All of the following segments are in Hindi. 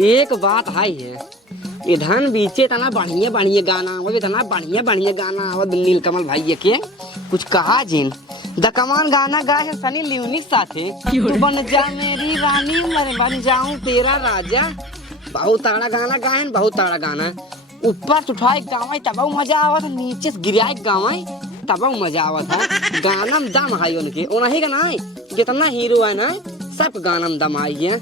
एक बात हाई है, इधन बीचे तना बढ़िया बढ़िया गाना आवत, इतना बढ़िया बढ़िया गाना आवत नीलकमल भाई के कुछ कहा जिन द कमान गाना गाए है सनी लियोनी साथे। तू बन जा मेरी रानी मैं बन जाऊं तेरा राजा। बहुत ताड़ा गाना गाए, बहुत ताड़ा गाना। ऊपर से उठाए गावे तब मजा आवत, नीचे से गिराए गावे तब मजा आवत है। गाना में दम है उनके, उन्हीं का ना जितना हीरो है ना सब गाना में दम आई है।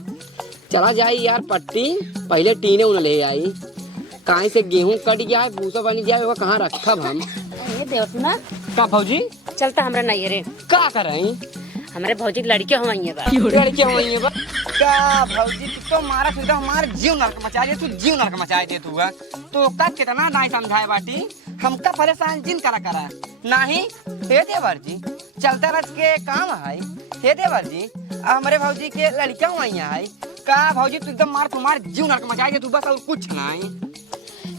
चला जाए यार पट्टी, पहले टीने उन्हें ले आई, कहीं से गेहूं कट गया है, भूसा बन गया है, वो कहाँ रखा हम। ये देवसुना का भौजी चलता हमरा नहीं रे, का कर रही हमारे भौजी लड़कियां हमारी है बा, लड़कियां हुई है बा। का भौजी तू तो मारा सुविधा हमार जीव नरक मचा दे, तू जीव नरक मचा दे तू तो का कितना नहीं समझाए बाटी, हमका परेशान जिन करा नहीं। हे देवर जी चलता रथ के काम है, हे देवर जी हमारे भौजी के लड़कियां हुई है का भौजी तू एकदम मार तुम्हार जीव नरक मचा दे तू, बस और कुछ नहीं।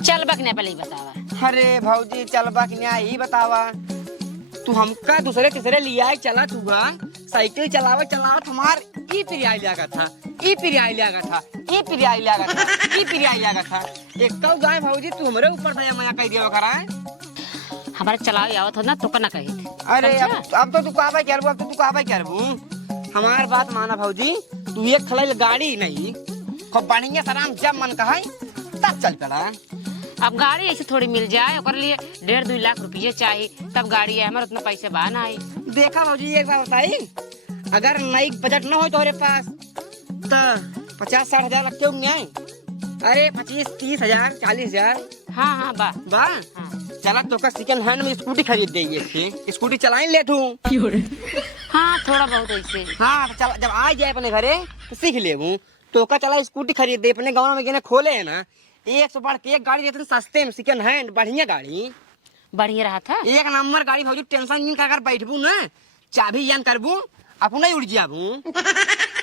चल बकने पहले ही बतावा। अरे भौजी चल बकने ही बतावा, तू हमका दूसरे तीसरे लिया चला तूगा साइकिल चलावा चलावा हमार ई पिरियाई लगा था, ई पिरियाई लगा था, ई पिरियाई लगा था, ई पिरियाई लगा था। एक तो गाय भौजी तू हमरे ऊपर दया मया कह दिया करा है। हमारे चलावे आवत हो ना तो का ना कही थे। अरे अब तो तू कहबे करबू, अब तो तू कहबे करबू। हमार बात माना भौजी, तू एक खलैल गाड़ी नहीं खूब बढ़िया सराम जब मन कहे तब चल पड़ा। अब गाड़ी ऐसे थोड़ी मिल जाए, और लिए 1.5-2 लाख रुपये चाहिए तब गाड़ी है, हमारे उतना पैसे बा ना आई। देखा भौजी एक बात बताई, अगर नई बजट न हो तुम्हारे पास तो 50-60 हजार लगते होंगे। अरे 25-30 हजार 40 हजार। हाँ हाँ बा बा हाँ। चला तो का सेकंड हैंड में स्कूटी खरीद देंगे, स्कूटी चलाए ले तू। हाँ थोड़ा बहुत ऐसे। हाँ तो चल जब आ जाए अपने घरे तो सीख ले तो का चला स्कूटी खरीद दे, अपने गाँव में गए खोले है ना 100 बढ़ के एक गाड़ी देते सस्ते में सेकंड हैंड बढ़िया गाड़ी, बढ़िया रहा था एक नंबर गाड़ी भौजी। टेंशन नहीं कर बैठबू ना, चाबी यान करबू अपना ही उड़ जाबू।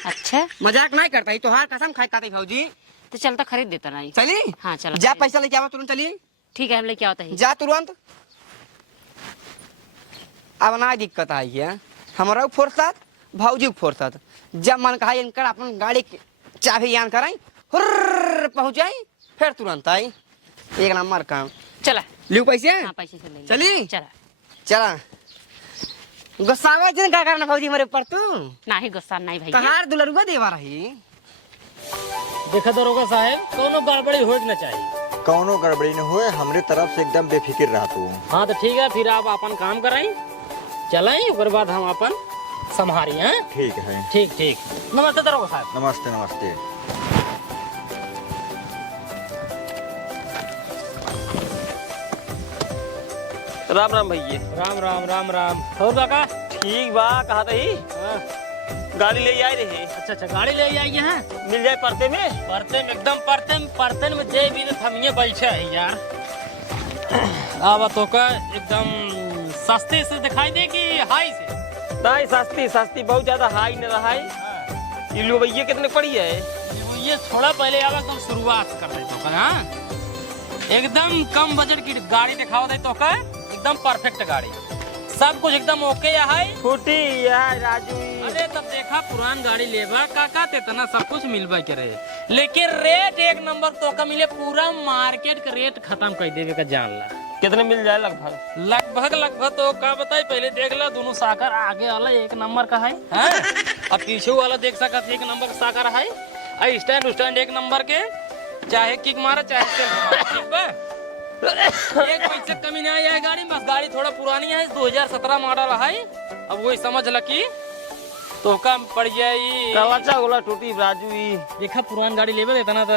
अच्छा मजाक नहीं करता ही, तोहार कसम खाई खाते भौजी। तो चलता खरीद देता नहीं। चली हाँ चलो जा पैसा लेके आवा तुरंत, चली ठीक है हम लेके आता है। जा तुरंत। अब ना दिक्कत आई है हमारा फुर्सत भौजी फुर्सत, जब मन कहा इनकर अपन गाड़ी की चाबी यान कराई हुर्र पहुंच जाई, फिर तुरंत आई। एक नंबर काम। चला लियो पैसे। हाँ पैसे से ले चली चला चला। गुस्सावा जिन का करना भौजी हमारे ऊपर तू नहीं, गुस्सा नहीं भाई। कहार दुलरुआ देवा रही। देखा दरोगा साहब कोनो गड़बड़ी हो न चाहिए, कौनो गड़बड़ी न हुए, हमरे तरफ से एकदम बेफिक्र रहा तू। हाँ तो ठीक है, फिर आप अपन काम कराई चलाई, उसके बाद हम अपन संभारी। हैं ठीक है। ठीक ठीक। नमस्ते दरोगा साहब। नमस्ते नमस्ते। राम राम भैया। राम राम राम राम। और काका ठीक बा, कहा ही हाँ। गाड़ी ले आए रहे। अच्छा अच्छा गाड़ी ले आइए हैं, मिल जाए परते में। परते में एकदम परते में जे भी थमिए बैठे है यार। अब तो का एकदम सस्ते से दिखाई दे कि हाई से? नहीं सस्ती सस्ती, बहुत ज्यादा हाई न रहा है। लो भैया कितने पड़ी है? ये थोड़ा पहले अब एकदम शुरुआत कर दे तो का। हाँ एकदम कम बजट की गाड़ी दिखाओ दे तो का, एकदम परफेक्ट गाड़ी, सब कुछ एकदम ओके है। छोटी है राजू। अरे तब देखा पुरान गाड़ी लेबा काका ते तना सब कुछ मिलबा करे, लेकिन रेट एक नंबर तो का मिले, पूरा मार्केट का रेट खत्म कर देवे का जान ला। कितने मिल जाए लगभग? लगभग तो का बताई, पहले देख ला दोनों साकर आगे वाला एक नंबर का है, अब पीछे वाला देख सकत एक नंबर का साकर है, और स्टैंड एक नंबर के, चाहे किक मारा चाहे ठीक बा। एक पैसे कमी नहीं आई है गाड़ी, बस गाड़ी थोड़ा पुरानी है, 2017 मॉडल है। अब वही समझ लकी तो कम पड़ जाई। अच्छा बोला टूटी राजू। देखा पुरान गाड़ी लेबे इतना तो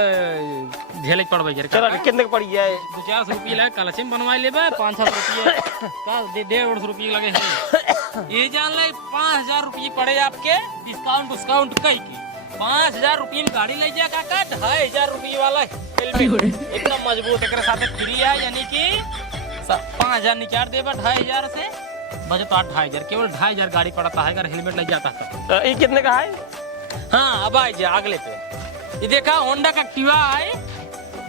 झेले पड़बे यार। चला कितने की पड़ी है? 50 रुपये लगे, कलचे में बनवाई लेबे 500 रुपये का 150 रुपये लगे है। ये जान ले 5000 रुपये पड़े आपके, डिस्काउंट कही के 5000 रुपये में गाड़ी ले जा काका, 2500 रुपये वाला एकदम मजबूत एक साथ फ्री है, यानी कि 5000 निकाल देबा 2500 से बजट 2500, केवल 2500 गाड़ी पड़ता है अगर हेलमेट लग जाता है। ये कितने का है? हाँ अब आई जा अगले पे, ये देखा होंडा का एक्टिवा है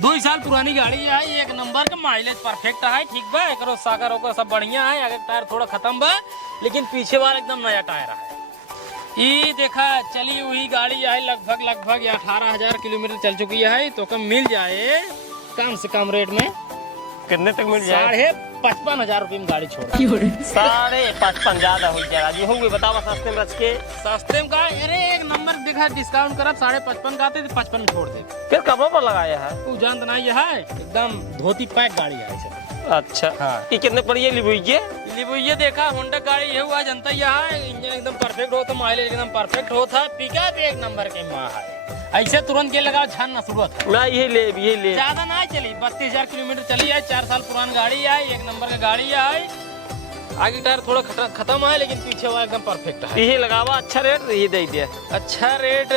2 साल पुरानी गाड़ी है, एक नंबर का माइलेज परफेक्ट है, ठीक बा। एकरो साकर ओकर सब बढ़िया है, आगे टायर थोड़ा खत्म बा, लेकिन पीछे वाला एकदम नया टायर है। ये देखा चली हुई गाड़ी है, लगभग 18,000 किलोमीटर चल चुकी है, तो कम मिल जाए कम से कम रेट में कितने तक मिल जाए? 55,000 रुपये में गाड़ी छोड़। 55,500 ज्यादा हो गया राजू, हो गए बतावा सस्ते में रच के। सस्ते में का अरे एक नंबर देखा, डिस्काउंट करब 55,500 का आते 55 में छोड़ दे। फिर कब पर लगाया है? तू जानत नहीं है, एकदम धोती पैक गाड़ी है ऐसे। अच्छा हाँ। ये कितने पड़ी है लिबुइये? ये देखा होंडा गाड़ी है, हुआ जनता है, इंजन एकदम परफेक्ट होता, माइलेज एकदम परफेक्ट होता, पिकअप एक नंबर के माँ है। ऐसे तुरंत के लगा छान ना शुरू था। ना ये ले ज्यादा ना चली, 32,000 किलोमीटर चली है, 4 साल पुरानी गाड़ी है, एक नंबर की गाड़ी है। आगे टायर थोड़ा खत्म है, लेकिन पीछे वाला एकदम परफेक्ट है। ये लगावा अच्छा रेट ये दे दिया। अच्छा रेट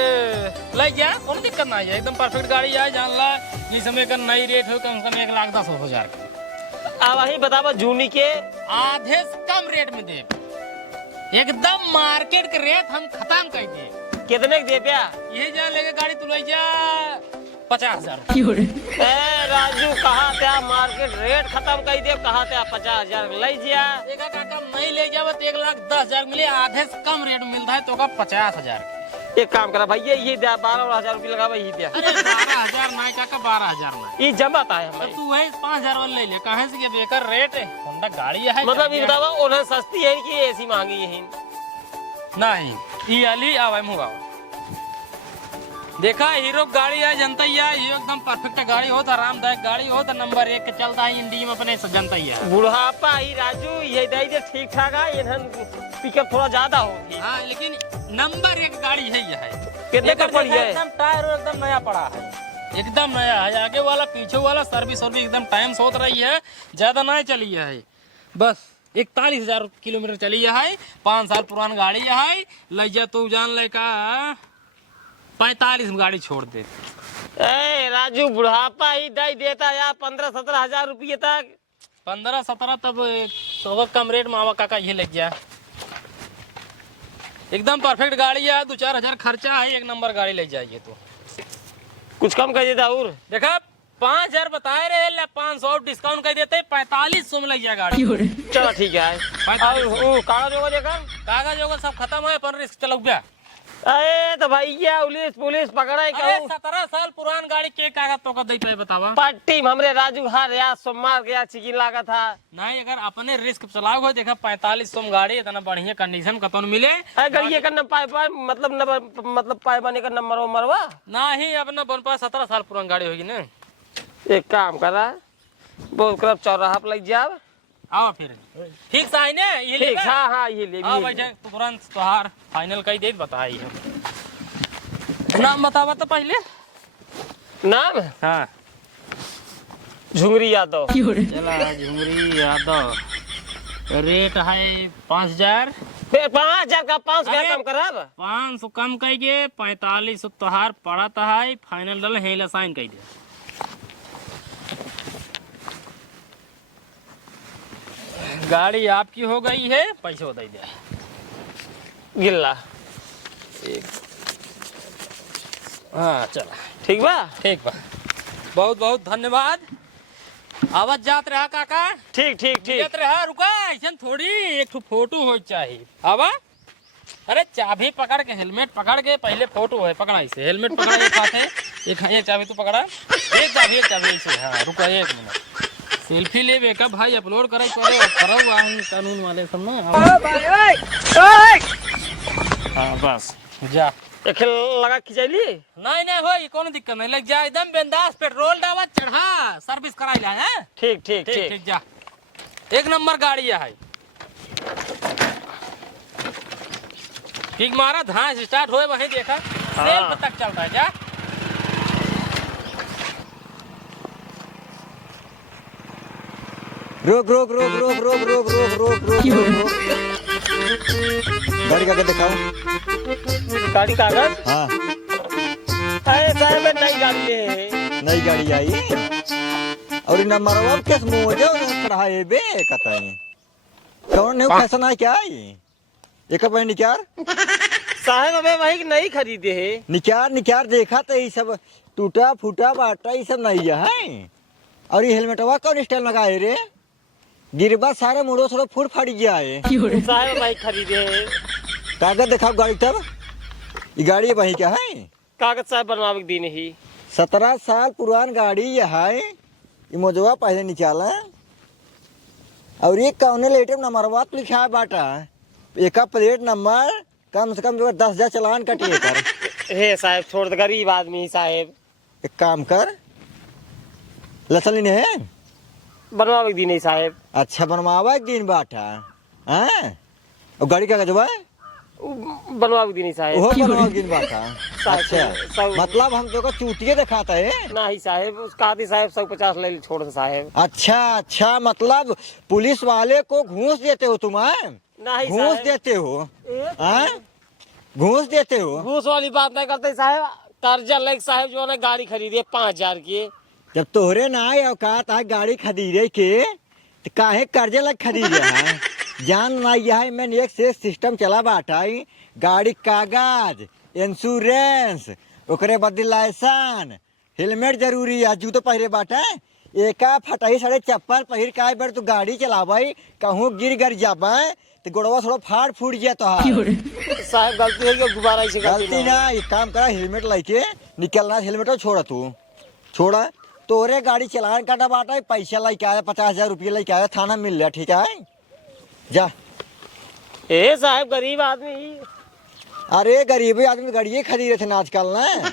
लग गया, कोई दिक्कत नहीं है, एकदम परफेक्ट गाड़ी है। जान ला इस समय का नई रेट हो कम से कम 1,10,000 का। अब वही बतावा जूनी के आधे से कम रेट में दे, एकदम मार्केट के रेट हम खत्म कर दिए। कितने के दे पिया? ये जा लेके गाड़ी तू ले जा 50,000। राजू कहा था मार्केट रेट खत्म कर दे, कहा था 50,000 ले जा। नहीं ले जाव तो 1,10,000 मिले, आधे से कम रेट मिलता है तो का 50,000। एक काम करा भैया ये दे 12,000 रुपये लगा ये दे। अरे 12,000 ना का 12,000 ना, ये जमा था तो तू वही 5,000 वाला ले ले। कहे से बेकार रेट है, होंडा गाड़ी है। मतलब ये बतावा उन्हें सस्ती है कि ऐसी महंगी है? नहीं ये अली आवा मुगा देखा, हीरो गाड़ी है, जनता ही है, ये एकदम परफेक्ट गाड़ी हो, आरामदायक गाड़ी हो, नंबर 1 चलता है इंडिया में अपने जनता ही है। बुढ़ापा ही राजू ये दे दे ठीक ठाक है, इन्हन पिकअप थोड़ा ज्यादा होगी। हाँ लेकिन नंबर 1 गाड़ी है ये है। कितने का पड़ी है? एकदम टायर एकदम नया पड़ा है, एकदम नया है, आगे वाला पीछे वाला सर्विस एकदम टाइम से होत रही है, ज्यादा नहीं चली है, बस 41,000 किलोमीटर चली है, 5 साल पुरानी गाड़ी है। ले जा तू जान ले का 45 में गाड़ी छोड़ दे। ए राजू बुढ़ापा ही दे देता यार 15-17 रुपये तक। 15-17 तब तो कम रेट में आवा काका ये लग गया। एकदम परफेक्ट गाड़ी है, 2-4 हजार खर्चा है, एक नंबर गाड़ी ले जाइए तो कुछ कम कर देता और देखा 5,000 बताए रहे, 500 डिस्काउंट कर देते, 4500 में लग गया गाड़ी। चलो ठीक है। कागज होगा देखा? कागज होगा सब खत्म है, अपन रिस्क चलो गया। अरे तो भैया पुलिस पकड़ा अरे 17 साल पुरान गाड़ी के कागज तो का दे पे बतावा। पट्टी हमरे राजू हर यार सोमवार के चिकिन लागा था। नहीं अगर अपने रिस्क चलाओ हो, देखा 4500 में गाड़ी इतना बढ़िया कंडीशन का तो मिले। अगर ये करना मतलब पाए बने का नंबर मरवा नहीं, अपना बन पास 17 साल पुरानी गाड़ी होगी ना। एक काम करा बहुत करब चौराहा पर लग जाओ। आओ फिर ठीक है ना, ये ले। हाँ ये ले। आओ बैठे तुरंत तोहार फाइनल कही दे, बताई नाम बतावा तो पहले। नाम? हाँ झुंगरी यादव। चला झुमरी यादव, रेट है 5,000। फिर 5,000 का 500 कम करब। 500 कम कही के 4500 तोहार पड़ता है, फाइनल डल है, साइन कही दे। गाड़ी आपकी हो गई है, पैसे बता दे गिल्ला। हाँ चला ठीक बा। ठीक बा, बहुत बहुत धन्यवाद। आवाज जात रहा काका, ठीक जात रहा। रुका ऐसा थोड़ी, एक ठो फोटो हो चाहिए। आवा अरे चाबी पकड़ के, हेलमेट पकड़ के पहले फोटो है, पकड़ा इसे, हेलमेट पकड़ा एक हाथ है, एक चाबी तू पकड़ा, एक चाबी ऐसे। हाँ रुका 1 मिनट, सेल्फी ले बेका भाई, अपलोड करे कानून वाले सब ना। हाँ बस जा एक लगा खिंचैली। नहीं हो, कोनो दिक्कत नहीं, लग जा एकदम बिंदास, पेट्रोल डावा चढ़ा, सर्विस कराई ला है। ठीक जा, एक नंबर गाड़ी है। ठीक मारा, धांस स्टार्ट होए वहीं देखा, सेल्फ तक चलता है। जा रोक रोक रोक रोक रोक रोक रोक रोक रोक रोक गाड़ी कागज दिखाओ। गाड़ी कागज? हाँ अरे साहब नई गाड़ी है। नई गाड़ी आई और नंबर अब किस मुंह जो चढ़ाए बे कताई कौन नहीं फैशन है क्या ये? एक भाई निकार साहब हमें वही नहीं खरीदे है। निकार देखा तो ये सब टूटा फूटा बाटा ये सब नहीं है। और ये हेलमेटवा कौन स्टाइल लगाए रे? गिरबा सारे मुड़ो थोड़ा फूट फाड़ गया है। साहब भाई खरीदे कागज दिखाओ गाड़ी तब। ये गाड़ी वही क्या है? कागज साहब बनवावे के दिन ही 17 साल पुरान गाड़ी ये है। ये मोजवा पहले निकाला और ये कौने लेटर नंबरवा तो लिखा है बाटा। एक प्लेट नंबर कम से कम 10,000 चलान कटिए कर। हे साहब छोड़ दे, गरीब आदमी ही साहब। एक काम कर, लसन लेने है बनवावे के दिन ही साहब। अच्छा बनवावा एक दिन बाटा हैं। और गाड़ी का गजवा है बनवावे के दिन ही साहब। वो बनवावा एक दिन बाटा। अच्छा सब मतलब हम तो को चूतिए दिखाता है। नहीं साहब, उसका आदि साहब 150 ले छोड़ दे साहब। अच्छा मतलब पुलिस वाले को घूस देते हो तुम? नहीं घूस साहब। देते हो हैं? घूस देते हो? घूस वाली बात नहीं करते साहब। कर्जा लेके साहब जो है गाड़ी खरीदी 5,000 की। जब तोहरे ना आए औकात है गाड़ी खरीदे के तो काहे कर्जे लग खरीदे है? जान ना यह मैंने एक से सिस्टम चला बाटा। गाड़ी कागज इंश्योरेंस ओकरे बदले लाइसेंस हेलमेट जरूरी है, जूतो पहरे बाटा। एका फटाई साढ़े चप्पल पहिर का बेर तू गाड़ी चलाबाई कहूँ गिर गर जाबा तो गोड़वा थोड़ा फाड़ फूट जाए तो साहब गलती है कि दोबारा ऐसे गलती ना। एक काम करा, हेलमेट लेके निकलना। हेलमेट छोड़ा तू छोड़ा। तोरे गाड़ी चलान काटा बाटा पैसा लेके आया 50,000 रुपये लेके आया थाना मिल रहा। ठीक है जा। ए साहब गरीब आदमी। अरे गरीबी आदमी गाड़िए खरीदे थे ना आजकल ना।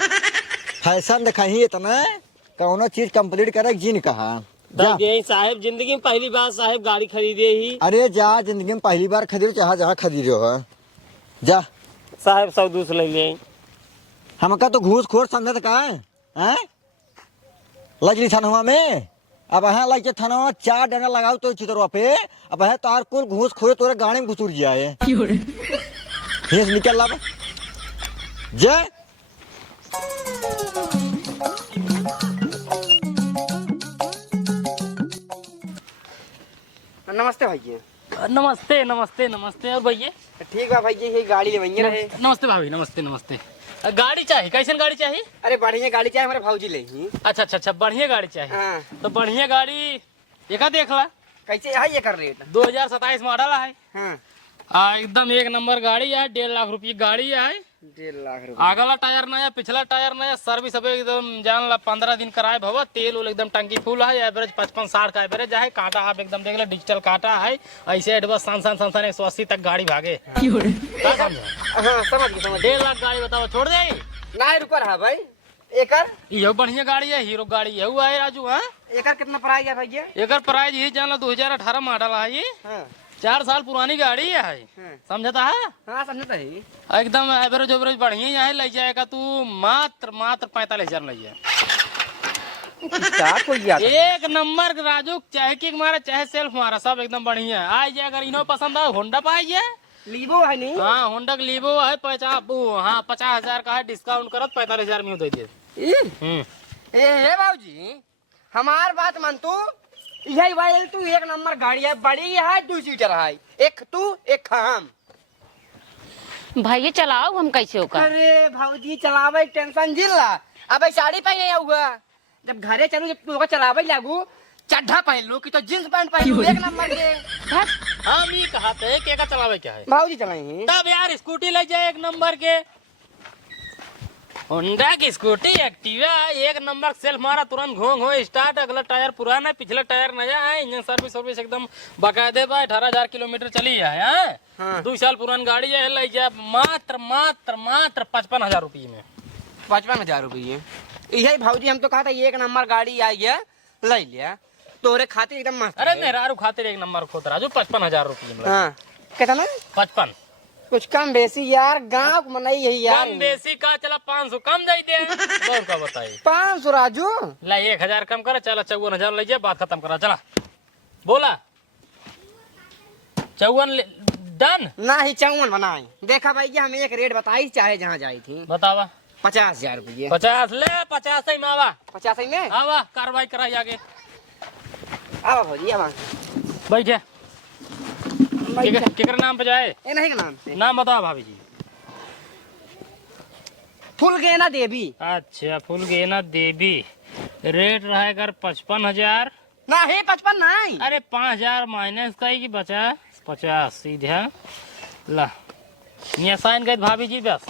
फैशन दिखा ही इतना कौनो चीज कंप्लीट करे जिन कहा जा। साहब जिंदगी में पहली बार साहब गाड़ी खरीदे ही। अरे जा, जिंदगी में पहली बार खरीदो चाहे जहाँ खरीदो है जा। साहब 100-200 ले लिए। हमका तो घूस खोर समझत का है लजली थानवा में। अब यहाँ लग के थानवा 4 डंडा लगाओ तो चितरवा पे। अब है तार कुल घूस खोरे तोरे गाड़ी में घुसूर गया है। हिंस निकल ला जय। नमस्ते भैया। नमस्ते नमस्ते नमस्ते। और भैया ठीक बा भैया, ये गाड़ी लेवैया रहे। नमस्ते भाभी, नमस्ते नमस्ते। गाड़ी चाहिए, कैसन गाड़ी चाहिए? अरे बढ़िया गाड़ी चाहिए, हमारे भाऊजी ले ही। अच्छा बढ़िया गाड़ी चाहिए। हाँ। तो बढ़िया गाड़ी एक देख ला। कैसे है ये कर रेट? 2027 मॉडल है। हाँ। एकदम एक नंबर गाड़ी है। 1.5 लाख रुपये गाड़ी है। 1.5 लाख रुपये। आगला टायर नया, पिछला टायर नया, सर्विस अब एकदम जान ला 15 दिन कराए भवा। तेल उल एकदम टंकी फुल है। एवरेज 55-60 का एवरेज है। कांटा आप एकदम देख ला, डिजिटल कांटा है। ऐसे एडवांस सान 180 तक गाड़ी भागे। क्या समझे? हाँ समझ गए 1.5 लाख गाड़ी बताओ छोड़ दे। ना रुपये रहा भाई। एकर ये बढ़िया गाड़ी है, हीरो गाड़ी है। हुआ है राजू। हाँ एकर कितना प्राइस है भैया? एकर प्राइस ये जान ला 2018 मॉडल है। ये हाँ 4 साल पुरानी गाड़ी है। हाँ। समझता है? हाँ समझता है। एकदम एवरेज बढ़िया है। ले जाएगा तू मात्र 45,000 ले जाए। स्टार्ट हो गया। एक नंबर राजू, चाहे किक मारा चाहे सेल्फ मारा, सब एकदम बढ़िया है। आ जाए अगर इनो पसंद आए होंडा पाइए। लीवो है नहीं? हाँ होंडा का लीवो है। 50,000 का है। डिस्काउंट करत 45,000 में दे दे। ए भाऊजी हमार बात मान तू। यही वाइल तू एक नंबर गाड़ी है, बड़ी है, 2 सीटर है। एक तू एक हम। भैया चलाओ, हम कैसे होगा? अरे भाऊजी चलावे टेंशन जिला। अब साड़ी पहने हुआ जब घरे चलू, जब तू चलावे लागू चड्ढा पहन लू कि तो जींस पैंट पहन लू एक नंबर के। हम ये कहा थे के का चलावे क्या है? भाऊजी चलाए तब यार स्कूटी ले जाए एक नंबर के। होंडा की स्कूटी एक्टिवा एक नंबर, सेल्फ मारा तुरंत घोंग हो स्टार्ट। अगला टायर पुराना है, पिछला टायर नया है। इंजन सर्विस एकदम बकायदे बा। 18,000 किलोमीटर चली है। हाँ। 2 साल पुरानी गाड़ी है। ले जाए मात्र 55,000 रुपये में। 55,000 रुपये। यही भाऊजी हम तो कहा था एक नंबर गाड़ी आई है, ले लिया तोरे खातिर एकदम मस्त। अरे मेहरारू खातिर एक नंबर खोत राजू। 55,000 रुपये में। हाँ कितना? 55। कुछ कम बेसी यार, गाँव में नहीं है यार। कम बेसी का चला 500 कम जाते हैं। और का बताइए 500 राजू। ला 1,000 कम करे चला 54,000 ले जाए। बात खत्म करा चला। बोला 54 डन। ना ही 54 बनाए। देखा भाई हम एक रेट बताई चाहे जहाँ जाई थी। बतावा 50,000 रुपये। 50 ले 50 ही में आवा। 50 में आवा कार्रवाई कराई आगे। आवा भाजी आवा। बैठे केकर नाम पे जाए? ए नहीं के नाम से। नाम बताओ भाभी जी। फुल गहना देवी। अच्छा फुल गहना देवी रेट रहेगा 55,000। नहीं 55 नहीं। अरे 5,000 माइनस का ही कि बचा 50 सीधा ला ये साइन कर भाभी जी बस।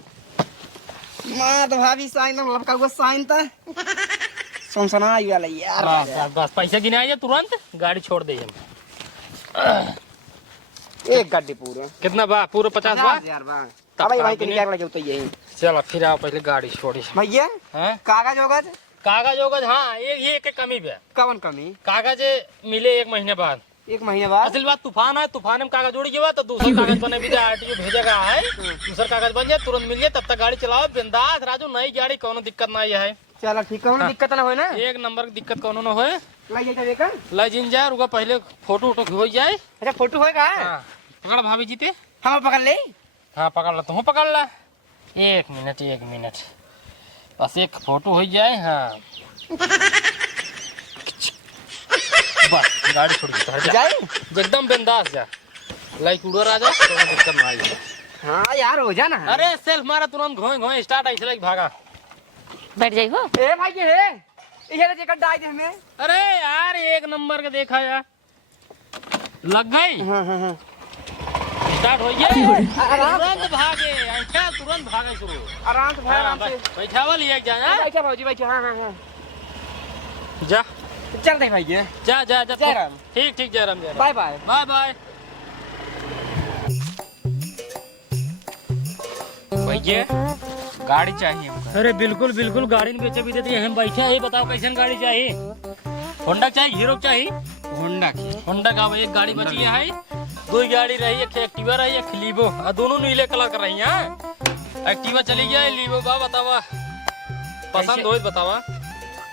माँ तो भाभी साइन तो लड़का को साइन था सुनसना आई वाला यार। बस बस पैसा गिनाइए तुरंत गाड़ी छोड़ दे एक गाड़ी पूरा कितना बा पूरा 50 बा। 50,000 बा। अब भाई तेरी क्या लगे तो यही चलो फिर आओ पहले गाड़ी छोड़ी। भैया हाँ कागज वगज कागज वगज हाँ एक कमी पे कवन कमी। कागज मिले 1 महीने बाद। 1 महीने बाद असल बात तूफान है तूफान में कागज उड़ गया तो दूसरा कागज बने भी आरटीओ भेजेगा है दूसरा कागज बन जाए तुरंत मिल जाए तब तक गाड़ी चलाओ बिंदास राजू नई गाड़ी कोनो दिक्कत नहीं है। चलो ठीक है दिक्कत ना हो ना। एक नंबर की दिक्कत कोनो ना होए लग जाए देखा ला जिन जाए रुका पहले फोटो वोटो हो जाए। अच्छा फोटो होएगा। हाँ पकड़ भाभी जी ते। हम पकड़ ले। हाँ पकड़ ला तू पकड़ ला 1 मिनट बस एक फोटो हो जाए। हाँ बस गाड़ी छोड़ के जाए एकदम बिंदास जा लाइक उड़ो राजा कोई दिक्कत ना आई। हाँ यार हो जाना। अरे सेल्फ मारा तुरंत घोए स्टार्ट ऐसे लाइक भागा। बैठ जाई हो। ए भाई ये है ये जैकेट डाल दे हमें। अरे यार 1 नंबर के देखा यार लग गई। हां स्टार्ट हो गया तुरंत भागे ऐसा तुरंत भागे शुरू आराम से भाई आराम से बैठावल एक जाना बैठा भाजी बैठा। हां जा चल दे भाई ये जा जा जा जय राम। ठीक जय Ram bye bye. Bye bye भैया गाड़ी चाहिए हमको। अरे बिल्कुल बिल्कुल गाड़ी में बेचे भी देते हैं हम बैठे हैं। बताओ कैसन गाड़ी चाहिए होंडा चाहिए हीरो चाहिए होंडा का एक गाड़ी बची है 2 गाड़ी रही एक एक्टिवा रही एक लीवो और दोनों नीले कलर कर रही हैं। एक्टिवा चली गया लीवो बा बतावा पसंद हो बतावा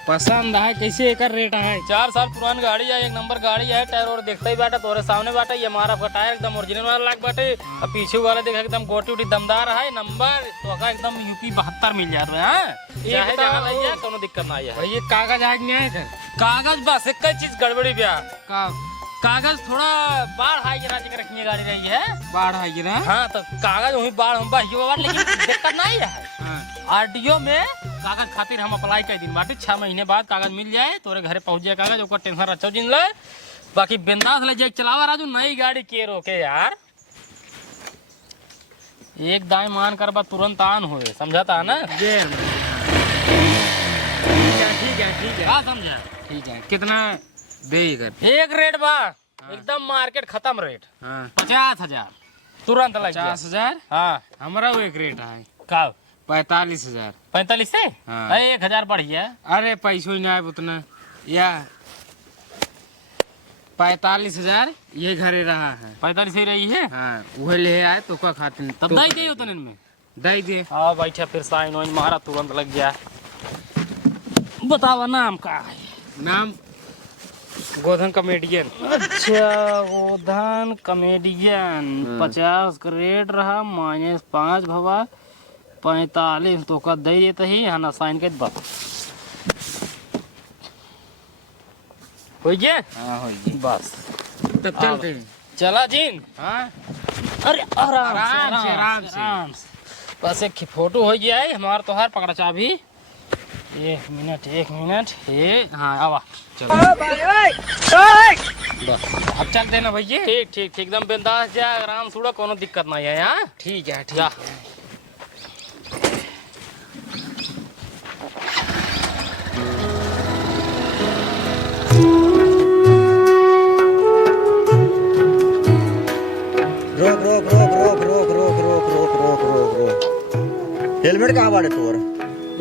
पसंद है कैसे एक रेट है। 4 साल पुरानी गाड़ी है 1 नंबर गाड़ी है टायर और देखता ही बाटा तोरे सामने बाटा ये हमारा टायर एकदम ओरिजिनल वाला लाग बाटे और पीछे वाला देखा एकदम गोटी उटी दमदार है नंबर तो एकदम यूपी 72 मिल जाता है। हाँ चाहे जगह लग जाए कोनो दिक्कत ना है। ये कागज आ गया है कागज बस एक चीज गड़बड़ी ब्याह कागज थोड़ा बाढ़ आई गिरा के रखनी गाड़ी रही है बाढ़ आई गिरा। हाँ तो कागज वही बाढ़ हम बाढ़ लेकिन दिक्कत नहीं है। आरटीओ में कागज खातिर हम अप्लाई कर दिन बाटे 6 महीने बाद कागज मिल जाए तोरे घरे पहुंच जाए कागज ओकर टेंशन रचो जिन ले बाकी बिंदास ले जाए चलावा राजू नई गाड़ी के रोके यार एक दाएं मान कर बा तुरंत आन हुए समझाता है ना। ठीक है हाँ समझा ठीक है कितना दे इधर एक रेट बा एकदम मार्केट खत्म रेट। हाँ 50,000 तुरंत लग 50,000। हाँ हमारा वो एक रेट है का 45,000 45 से। हाँ 1,000 बढ़िया। अरे पैसों ही ना उतना या 45,000 ये घरे रहा है 45 ही रही है। हाँ वही ले आए तो का खाते तब दे दे उतने में दे दे। हाँ बैठा फिर साइन वाइन मारा तुरंत लग गया। बतावा नाम का है नाम गोधन कॉमेडियन। अच्छा गोधन कॉमेडियन 50 का रेट रहा -5 भवा 45 तो का दे देते ही है ना साइन के बस हो गया। हाँ हो गया बस तब चलते चला जीन। हाँ अरे आराम से बस एक फोटो हो गया है हमारा तोहार पकड़ा चाबी 1 मिनट हे हाँ आवा चलो बस अब चलते ना भैया। ठीक एकदम बिंदास जा आराम से कोनो दिक्कत नहीं है। यहाँ ठीक है ठीक है। रोक रोक रोक रोक रोक रोक रोक रोक रोक रोक रोक हेलमेट कहाँ बाटे तोर।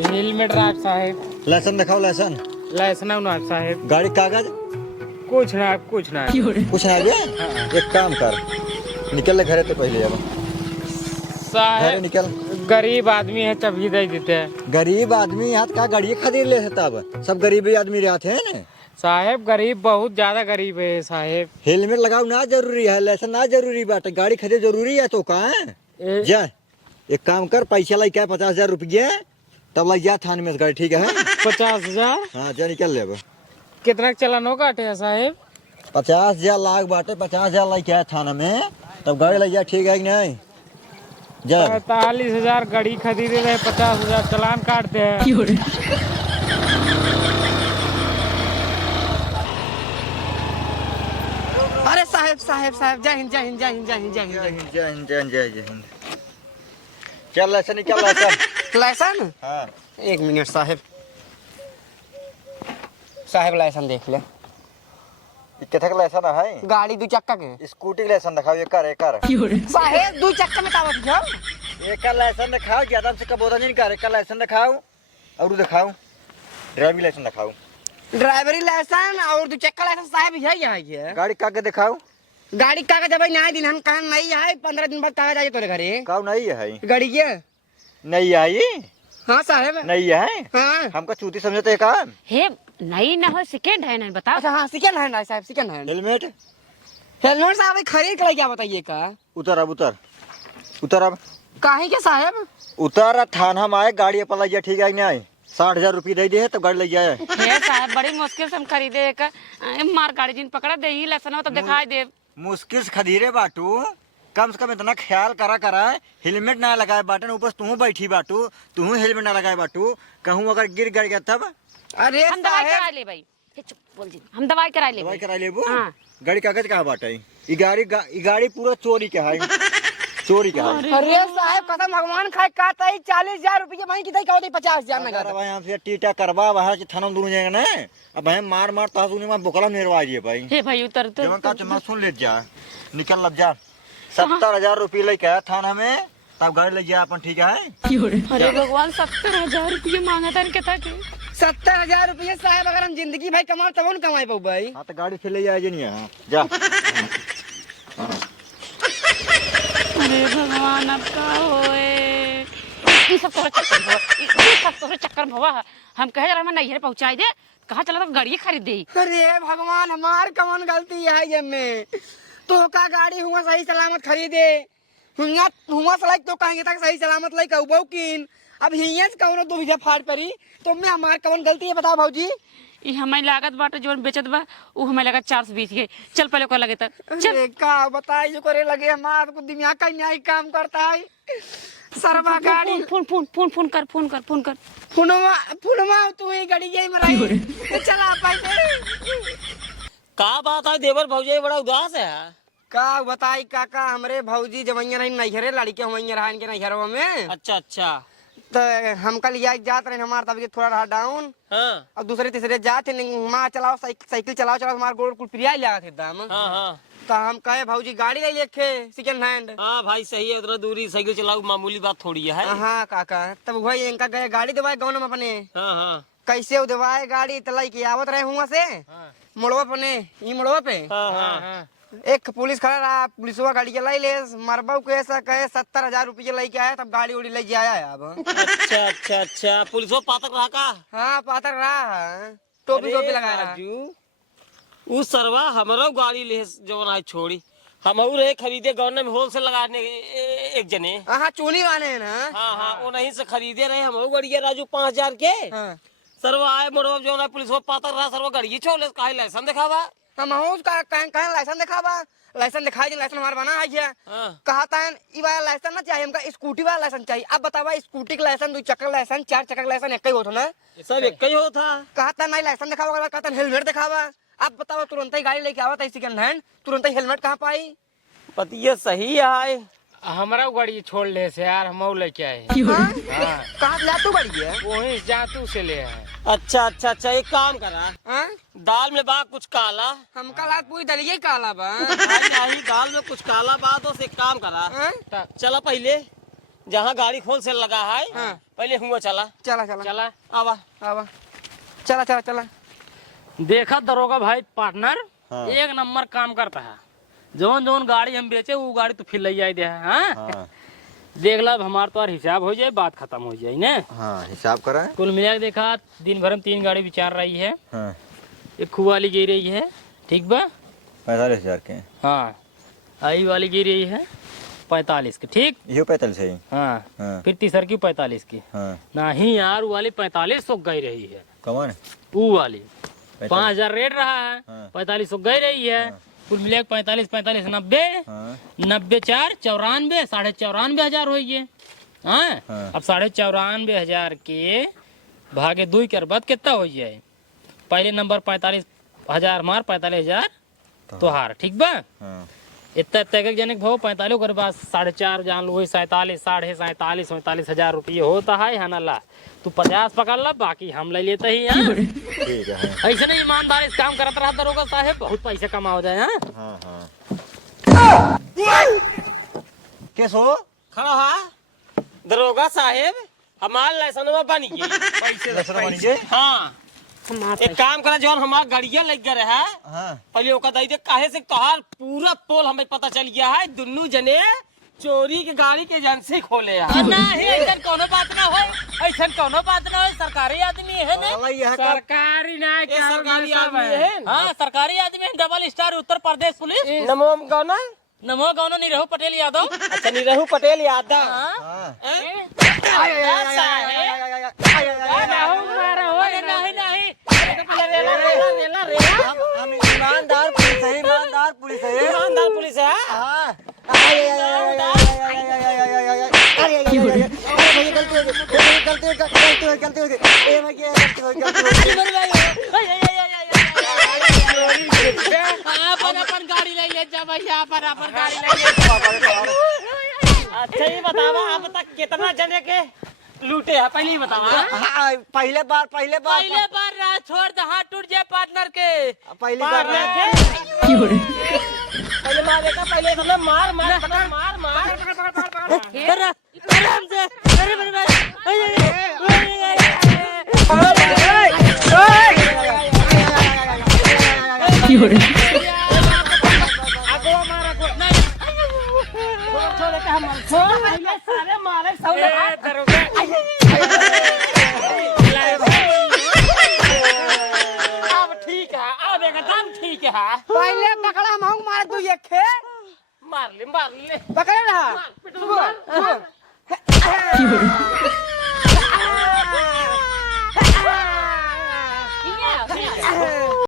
हेलमेट राख साहेब लाइसेंस दिखाओ लाइसेंस ना साहेब गाड़ी कागज कुछ ना कुछ ना बे। एक काम कर निकल ले घरे तो पहले अब घरे साहेब निकल। गरीब आदमी है तभी दे देते हैं। गरीब आदमी हाथ का गाड़ी खरीद ले तब सब गरीब आदमी रहते हैं ना साहेब गरीब बहुत ज्यादा गरीब है साहेब। हेलमेट लगाओ ना जरूरी है लाइसेंस ना जरूरी बात गाड़ी खरीद जरूरी है तो कहाँ जा एक काम कर पैसा लग क्या 50,000 रुपये तब लग जा थाने में गाड़ी ठीक है 50,000। हाँ जा निकल ले अब कितना चलानो काटे साहेब 50,000 लाख बाटे 50,000 लग क्या थाना में तब गाड़ी लग जा ठीक है कि नहीं जा 45,000 गाड़ी खरीदे रहे, 50,000 चालान काटते हैं। अरे साहब साहब साहब, जय हिंद जय हिंद जय हिंद जय हिंद जय हिंद जय हिंद जय हिंद जय हिंद जय हिंद। चल लाइसेंस निकाल लाइसेंस। लाइसेंस? हाँ 1 मिनट साहब। साहब लाइसेंस देख ले। कितने का लाइसेंस है? गाड़ी 2 चक्का के। स्कूटी का लाइसेंस दिखाओ, एक कर। साहब 2 चक्का में तावत दिखाओ। एक का लाइसेंस दिखाओ, ज्यादा से कबोदा नहीं कर। एक का लाइसेंस दिखाओ और दिखाओ ड्राइविंग लाइसेंस दिखाओ। ड्राइवरी लाइसेंस और 2 चक्का लाइसेंस साहब है। गाड़ी कागज दिखाओ। गाड़ी कागज भाई नया दिन हम कहा नहीं है, 15 दिन बाद कागज आए तोरे घरे। काऊ नहीं है गाड़ी के? नहीं आई। हाँ साहब नहीं है। हाँ। हमका चूती समझते है का? हे नहीं ना हो, सेकेंड है ना, बताओ। अच्छा हाँ सेकंड हैंड है साहब, सेकंड हैंड। हेलमेट हेलमेट साहब खरीद कर क्या बताइए का? उतर अब उतर अब काहे के साहब? उतर। थाना में आए गाड़ी अपन ले जाए, ठीक है नहीं? 60,000 रुपये दे दे तब गाड़ी ले जाए। हे साहब बड़ी मुश्किल से हम खरीदे का, मार गाड़ी जिन पकड़ा दे ही लसन हो तब दिखाई दे। मुश्किल से खदीरे बाटू, कम से कम इतना ख्याल करा हेलमेट ना लगाए बाटन, ऊपर तू बैठी बाटू, तू हेलमेट ना लगाए बाटू, कहूँ अगर गिर गया तब? अरे हम दवाई साहब करा ले भाई, हे चुप बोल जी, हम दवाई करा ले दवाई भाई। करा लेबू। हाँ। गाड़ी कागज कहाँ बाटे? ई गाड़ी पूरा चोरी का है। चोरी का है। अरे साहब कसम भगवान खाए का तई 40,000 रुपये वहीं की तई का होती 50,000 में अगर भाई हमसे टीटा करवा वहाँ से थाना में दूर जाएगा ना, अब हम मार तासुनी में बोकला निर्वा दिए भाई। हे भाई उतर तो। जवन का चमा सुन ले जा, निकल लब जा। 70,000 रुपये लेके आया थाना में, तब गाड़ी ले जा अपन, ठीक है? अरे भगवान 70,000 रुपये मांगा था इनके था कि 70,000 रुपये साहब अगर हम जिंदगी भाई कमाओ तब न कमाए पाऊ भाई। हाँ तो गाड़ी फिर ले जाए नहीं है। जा अरे भगवान अब का होए, ये सब तोरे चक्कर भवा, ये सब तोरे चक्कर भवा। हम कहे जरा मैं नैहर पहुंचाई दे, कहाँ चला तो गाड़ी खरीद दे। अरे भगवान हमार कौन गलती है ये में? तो का गाड़ी हुआ सही सलामत खरीदे, हुआ सलाइक तो कहेंगे तक सही सलामत लाई कहू किन। अब हियस कौनो 2 बीघा फाड़ परी तो मैं हमार कौन गलती है बताओ भाऊजी? ये हमें लागत बाटे जो बेचत बा, वो हमें लागत 420 के। चल पहले को लगे तक चल। अरे का बताई जो करे लगे हमार को दिमाग का न्याय काम करता है। सरवा गाड़ी फोन कर फुनवा तू ही गाड़ी जाई मराई चला पाए। का बात है देवर भौजाई बड़ा उदास है। का बताई काका हमरे भौजी जवैया रही नैहरे लड़के हमैया रहा इनके नैहरवा में। अच्छा अच्छा। तो हम कल लिया जात रहे, हमार तब थोड़ा रहा डाउन। हाँ और दूसरे तीसरे जाते माँ चलाओ साइकिल चलाओ हमारे गोड़ कुल प्रिया लगा थे दाम। हाँ हाँ तो हम कहे भौजी गाड़ी ले लेके सेकंड हैंड। हाँ भाई सही है, उतना दूरी साइकिल चलाओ मामूली बात थोड़ी है। हाँ काका तब भाई इनका गए गाड़ी दवाए गाँव में अपने। हाँ हाँ कैसे वो दवाए गाड़ी तलाई की आवत रहे हुआ से मोड़वा अपने ई मोड़वा पे। हाँ हाँ। एक पुलिस खड़ा रहा, पुलिसवा गाड़ी लाई ले मरबा को ऐसा कहे 70,000 रुपये लेके आया, तब गाड़ी उड़ी ले आया है अब। अच्छा अच्छा अच्छा, पुलिस वो पातक रहा का? हाँ पातर रहा, टोपी टोपी लगा रहा। राजू उस सरवा हमारा गाड़ी ले जो ना छोड़ी, हम रहे खरीदे गवर्नर में होलसेल लगाने एक जने। हाँ चोली वाले है ना। हाँ हाँ वो नहीं से खरीदे रहे हम गाड़ी राजू 5,000 के। हाँ। सरवा आए मोड़वा जो ना पुलिस वो पातर रहा, सरवा गाड़ी छोड़ काहे लाइसेंस दिखावा। हम का कहीं लाइसेंस दिखावा, लाइसेंस दिखाई दे, लाइसेंस हमारा बना है। हाँ। कहता है ई वाला लाइसेंस ना चाहिए, हमका स्कूटी वाला लाइसेंस चाहिए। अब बतावा स्कूटी का लाइसेंस 2 चक्कर लाइसेंस 4 चक्कर लाइसेंस एक ही होता ना। सब एक ही होता। कहता नहीं लाइसेंस दिखावा, कहता हेलमेट दिखावा। अब बतावा तुरंत ही गाड़ी लेके आवा सेकंड हैंड, तुरंत ही हेलमेट कहाँ पाई? पतिया सही है। हमारा गाड़ी छोड़ ले से यार, हम लेके आए। हाँ? कहाँ ले तू गाड़ी है? वहीं जातू से ले आए। अच्छा अच्छा अच्छा, एक काम करा, हाँ? दाल में बा कुछ काला। हमका लाग पूरी दलिया ही काला बा। नहीं दाल में कुछ काला बा तो एक काम करा, हाँ? चला पहले जहाँ गाड़ी होलसेल लगा है हाँ। पहले हुआ चला। चला चला चला आवा आवा चला चला चला। देखा दरोगा भाई पार्टनर हाँ। एक नंबर काम करता है। जोन जोन गाड़ी हम बेचे वो गाड़ी तो फिर ले आई दे। हाँ? हाँ देख ला हमार तो हिसाब हो जाए, बात खत्म हो जाए ना। हाँ हिसाब करा। कुल मिला के देखा दिन भर में 3 गाड़ी विचार रही है। हाँ एक खू वाली गिर रही है, ठीक बा। 45,000 के। हाँ आई वाली गिर रही है 45 की, ठीक। यो 45 है। हाँ, हाँ। फिर तीसर की 45 की। हाँ नहीं यार वो वाली 4500 गई रही है। कौन? वो वाली 5,000 रेट रहा है, हाँ। 4500 गई रही है। कुल मिले 45 45 90 हाँ 90 4 94 94,500 हो ये। हाँ हाँ। अब 94,500 के भागे 2 कर बाद कितना हो जाए? पहले नंबर 45,000 मार 45,000 तोहार ठीक बा। हाँ इतना तक जने भाव 45 कर बाद 4.5 जान लो वही 47 47,000 रुपये होता है ना ला। तू 50 पकड़ ला बाकी हम ले लेते ही हैं। ठीक है। ऐसे नहीं ईमानदार इस काम करता रहा दरोगा साहब बहुत पैसे कमा हो जाए। हाँ हाँ हाँ कैसो हाँ हाँ दरोगा साहेब हमार लाइसेंस बन गई पैसे हाँ एक काम करा जौन हमार गाड़िया लग गया है हाँ पहले ओका दई दे काहे से तोहार पूरा पोल हमें पता चल गया है दुन्नू जने चोरी के गाड़ी के एजेंसी खोले है। नहीं ऐसा कोनो बात ना हो, ऐसा कोनो बात ना हो। सरकारी आदमी है ना, वाला यह का सरकारी ना ये सरकारी आदमी है हाँ सरकारी आदमी है। Double star Uttar Pradesh police नमो गौना नमो गौनो नहीं रहो पटेल यादव। अच्छा निरहू पटेल यादव हाँ हम ईमानदार पुलिस है, ईमानदार पुलिस है। ईमानदार पुलिस है हाँ गलती हो गई। अपन गाड़ी ले ले जा भैया अपन गाड़ी ले ले। अच्छा ये बतावा अब तक कितना जने के लूटे है पहले ही बतावा। पहले बार पहले बार रात छोड़ दे हाथ टूट जाए पार्टनर के। पहली मार बार पहले मारे का पहले मतलब मार मार मार मार मार आराम से अरे मेरे भाई सारे मारे अब ठीक है अब एकदम ठीक है। पहले पकड़ा हम मार तू ये खे मार ले पकड़े ना मार